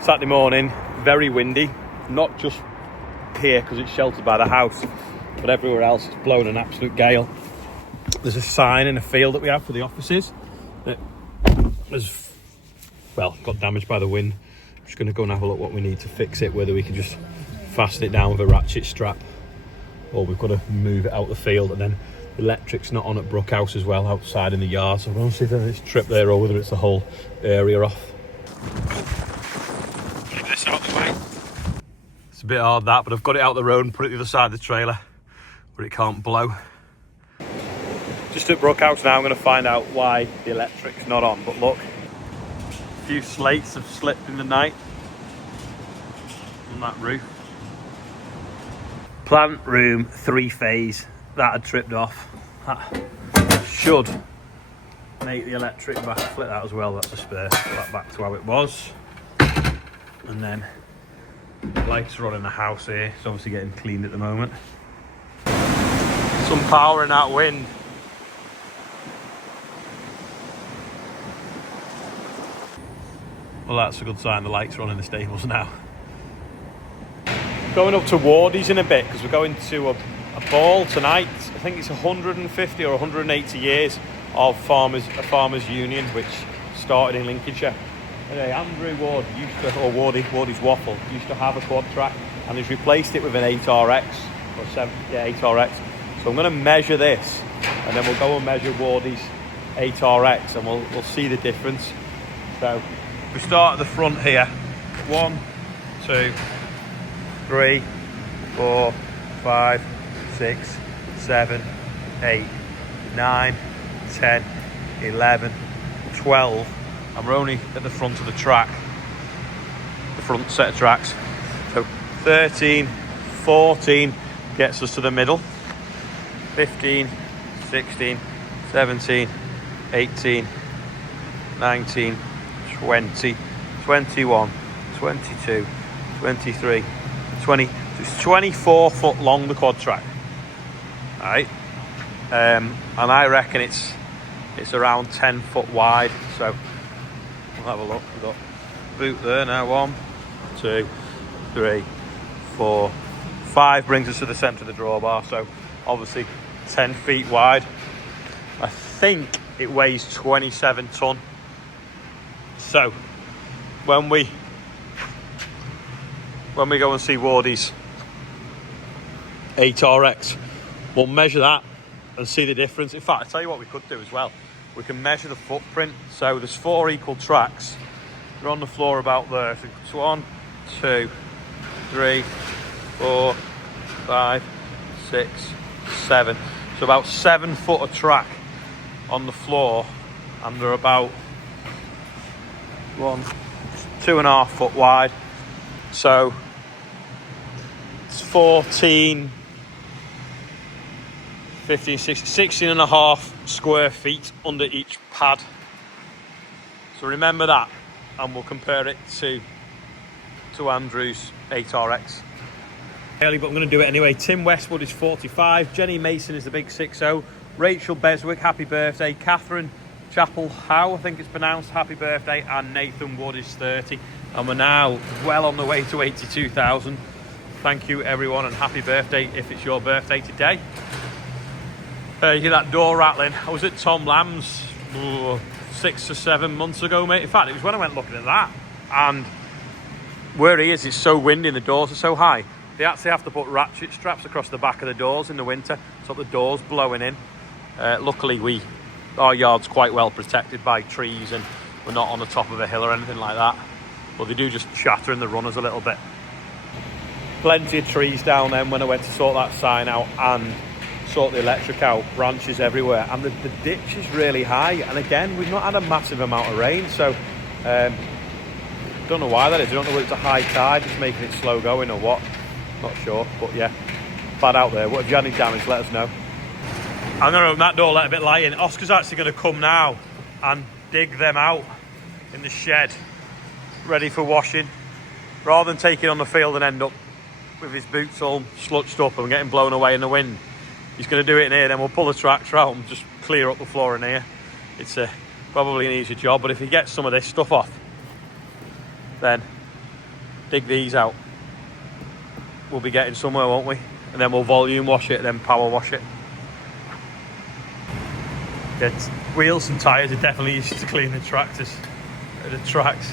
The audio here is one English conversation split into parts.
Saturday morning, very windy, not just here because it's sheltered by the house, but everywhere else it's blowing an absolute gale. There's a sign in a field that we have for the offices that has, well, got damaged by the wind. I'm just going to go and have a look what we need to fix it, whether we can just fasten it down with a ratchet strap or we've got to move it out the field. And then the electric's not on at Brookhouse as well, outside in the yard, so I don't see if there's a trip there or whether it's the whole area off. Leave this out the way. It's a bit hard that, but I've got it out the road and put it the other side of the trailer where it can't blow. Just at Brookhouse now, I'm going to find out why the electric's not on. But look, a few slates have slipped in the night on that roof. Plant room 3-phase, that had tripped off. That should make the electric back. Flip that as well, that's a spare. Put that back to how it was. And then lights are on in the house here. It's obviously getting cleaned at the moment. Some power in that wind. Well, that's a good sign. The lights are on in the stables now. Going up to Wardy's in a bit because we're going to a ball tonight. I think it's 150 or 180 years of a farmers union, which started in Lincolnshire. Anyway, Andrew Ward Wardy's Waffle used to have a quad track, and he's replaced it with an 8RX or 8RX. So I'm going to measure this, and then we'll go and measure Wardy's 8RX, and we'll see the difference. So we start at the front here. 1, 2, 3, 4, 5, 6, 7, 8, 9, 10, 11, 12. And we're only at the front of the track, the front set of tracks. So 13, 14 gets us to the middle. 15, 16, 17, 18, 19, 20, 21, 22, 23, 20. So it's 24 foot long, the quad track. All right. And I reckon it's around 10 foot wide. So we'll have a look. We've got boot there now. 1, 2, 3, 4, 5 brings us to the centre of the drawbar. So obviously 10 feet wide. I think it weighs 27 tonne. So when we go and see Wardy's 8RX, we'll measure that and see the difference. In fact, I'll tell you what we could do as well. We can measure the footprint. So there's 4 equal tracks. They're on the floor about there. So it's 1, 2, 3, 4, 5, 6, 7. So about 7 foot of track on the floor, and they're about 2.5 foot wide. So it's 14, 15, 16 and a half square feet under each pad. So remember that, and we'll compare it to Andrew's 8RX. Early, but I'm going to do it anyway. Tim Westwood is 45. Jenny Mason is the big 60. Rachel Beswick, happy birthday. Catherine Chapel Howe, I think it's pronounced, happy birthday. And Nathan Wood is 30. And we're now well on the way to 82,000. Thank you, everyone, and happy birthday if it's your birthday today. You hear that door rattling. I was at Tom Lamb's 6 or 7 months ago, mate. In fact, it was when I went looking at that. And where he is, it's so windy and the doors are so high. They actually have to put ratchet straps across the back of the doors in the winter to stop the doors blowing in. Luckily, our yard's quite well protected by trees and we're not on the top of a hill or anything like that. But they do just shatter in the runners a little bit. Plenty of trees down then when I went to sort that sign out and sort the electric out, branches everywhere, and the ditch is really high. And again, we've not had a massive amount of rain, so don't know why that is. I don't know whether it's a high tide just making it slow going or what, not sure. But yeah, bad out there. What, if you had any damage, let us know. I'm going to open that door, let a bit light in. Oscar's actually going to come now and dig them out in the shed, ready for washing, rather than take it on the field and end up with his boots all slutched up and getting blown away in the wind. He's going to do it in here, then we'll pull the tractor out and just clear up the floor in here. It's probably an easy job, but if he gets some of this stuff off, then dig these out, we'll be getting somewhere, won't we? And then we'll volume wash it and then power wash it. Yeah, wheels and tyres are definitely used to clean the tractors, the tracks.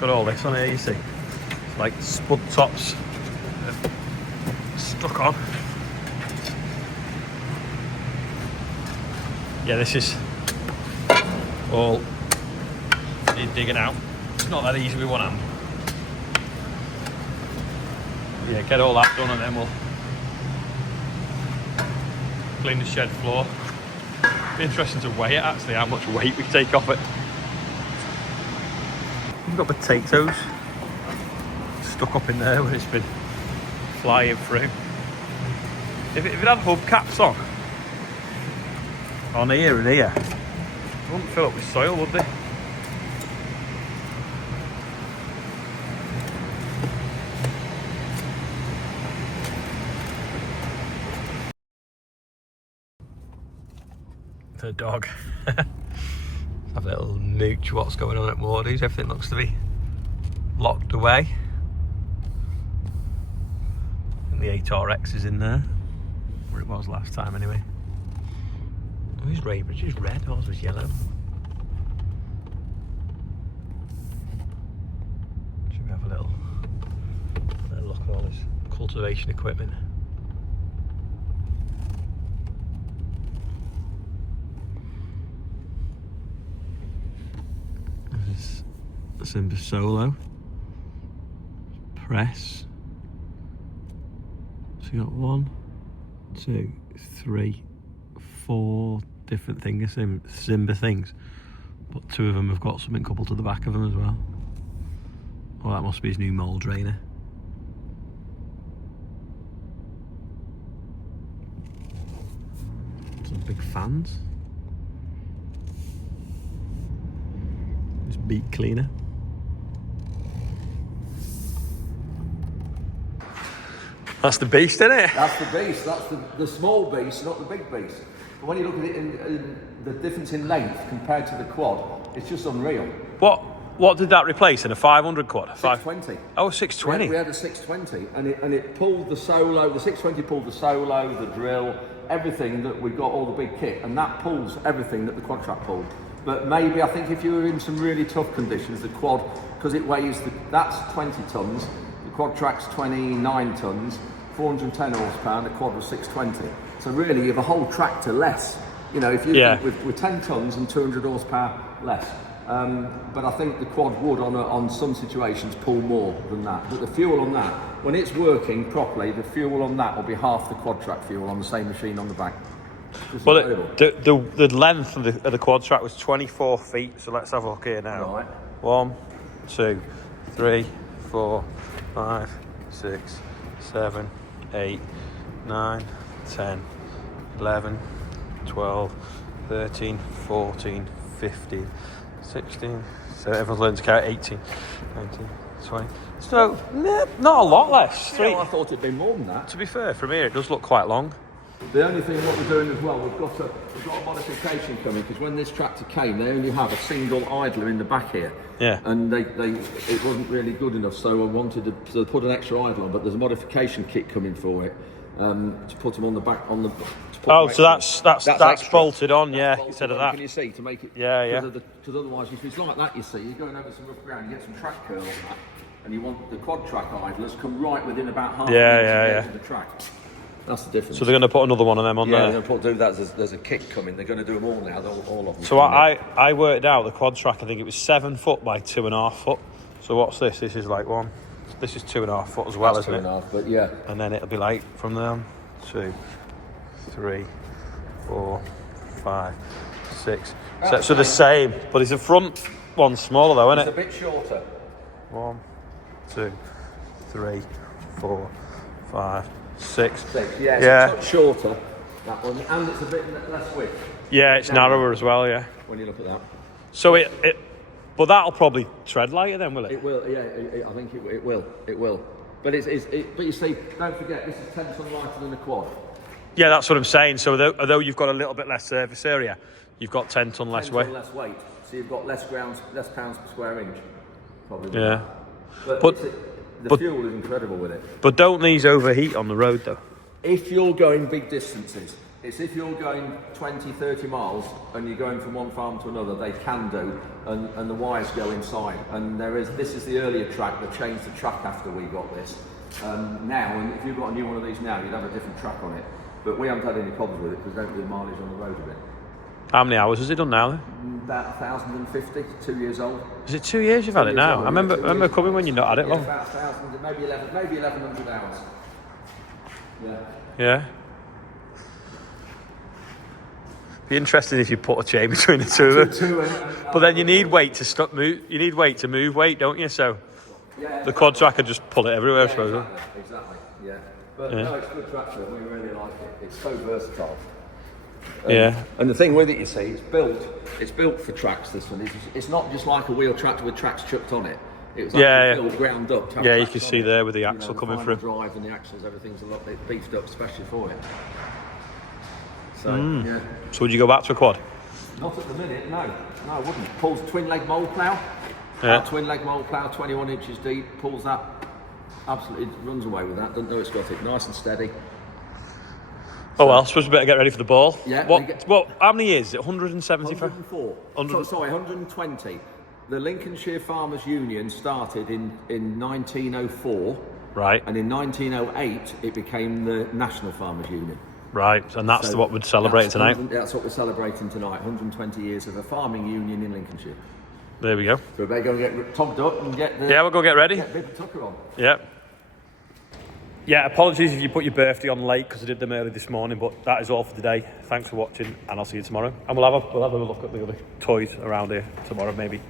Got all this on here, you see. It's like spud tops stuck on. Yeah, this is all need digging out. It's not that easy with one hand. Yeah, get all that done and then we'll clean the shed floor. Be interesting to weigh it actually, how much weight we take off it. We've got potatoes stuck up in there where it's been flying through. If it had hubcaps on here and here, it wouldn't fill up with soil, would they? The dog. Have a little mooch what's going on at Mordy's. Everything looks to be locked away. And the 8RX is in there, where it was last time anyway. Oh, his Raybridge is red, ours was yellow. Should we have a little look at all this cultivation equipment. Simba Solo press. So you got 1, 2, 3, 4 different things, Simba things, but 2 of them have got something coupled to the back of them as well. Well, that must be his new mold drainer. Some big fans. His beak cleaner. That's the beast, isn't it? That's the beast. That's the small beast, not the big beast. But when you look at it in the difference in length compared to the quad, it's just unreal. What did that replace in a 500 quad? 620. Oh, 620. We had a 620, and it pulled the solo. The 620 pulled the solo, the drill, everything that we got, all the big kit, and that pulls everything that the quad-track pulled. But maybe I think if you were in some really tough conditions, the quad, because it weighs that's 20 tons. The quad-track's 29 tons. 410 horsepower, and the quad was 620. So really, you have a whole tractor less. You know, if you with 10 tons and 200 horsepower less. But I think the quad would, on some situations, pull more than that. But the fuel on that, when it's working properly, the fuel on that will be half the quad track fuel on the same machine on the back. Well, the length of the quad track was 24 feet. So let's have a look here now. Right. 1, 2, 3, 4, 5, 6, 7, 8, 9, 10, 11, 12, 13, 14, 15, 16, so everyone's learned to count 18, 19, 20. So, not a lot less. I thought it'd be more than that. To be fair, from here it does look quite long. The only thing what we're doing as well, we've got a modification coming, because when this tractor came, they only have a single idler in the back here. Yeah. And it wasn't really good enough, so I wanted to put an extra idler on, but there's a modification kit coming for it to put them on the back So that's bolted on, yeah. Bolted instead of on, that. can you see, to make it? Yeah. Because otherwise, if it's like that, you see, you're going over some rough ground, you get some track curl on that, and you want the quad track idlers come right within about half of the track. That's the difference. So they're going to put another one of them on there? Yeah, they're going to do that. There's a kit coming. They're going to do them all now, all of them. So I worked out the quad track, I think it was 7 foot by 2.5 foot. So what's this? This is like one. This is 2.5 foot as well, isn't it? 2.5, but yeah. And then it'll be like from there, 2, 3, 4, 5, 6. So the same, but it's the front one smaller though, isn't it? It's a bit shorter. 1, 2, 3, 4, 5, 6. Yeah, it's a touch shorter, that one, and it's a bit less width. Yeah, it's narrower as well, yeah. When you look at that. So but that'll probably tread lighter then, will it? It will, yeah, I think it will. It will. But but you see, don't forget, this is 10 ton lighter than a quad. Yeah, that's what I'm saying. So although you've got a little bit less surface area, you've got 10 ton less weight. 10 ton less weight, so you've got less pounds per square inch, probably. Yeah. But The fuel is incredible with it. But don't these overheat on the road though? If you're going big distances, it's if you're going 20, 30 miles and you're going from one farm to another, they can do, and the wires go inside. And this is the earlier track. They changed the track after we got this. Now, and if you've got a new one of these now, you'd have a different track on it. But we haven't had any problems with it because they don't do mileage on the road a bit. How many hours has it done now then? About 1,050, 2 years old. Is it 2 years you've had it now? I remember coming when you not had it long. About 1,000, maybe 1,100 hours. Yeah. Yeah. Be interesting if you put a chain between the two of them. But then you need weight to stop move. You need weight to move weight, don't you? So the quad track could just pull it everywhere, I suppose. Exactly. Yeah. But no, it's a good tractor. We really like it. It's so versatile. Yeah. And the thing with it, you see, it's built for tracks. This one, it's not just like a wheel tractor with tracks chucked on it. It was actually built ground up. Yeah, you can see there with the axle coming through. Drive and the axles, everything's a lot beefed up, especially for it. So yeah. So would you go back to a quad? Not at the minute, no. No, I wouldn't. Pulls twin leg mole plough. Yeah. Twin leg mole plough, 21 inches deep. Pulls that. Absolutely runs away with that. Doesn't know it's got it. Nice and steady. Oh well, I suppose we better get ready for the ball. Yeah. What? How many years is it? 175? 104. Sorry, 120. The Lincolnshire Farmers Union started in 1904. Right. And in 1908, it became the National Farmers Union. Right, and that's what we're celebrating tonight. That's what we're celebrating tonight. 120 years of a farming union in Lincolnshire. There we go. So we better go and get togged up and get the... Yeah, we'll go get ready. Get Bib and Tucker on. Yeah. Yeah, apologies if you put your birthday on late because I did them early this morning, but that is all for today. Thanks for watching, and I'll see you tomorrow. And we'll have a look at the other toys around here tomorrow, maybe.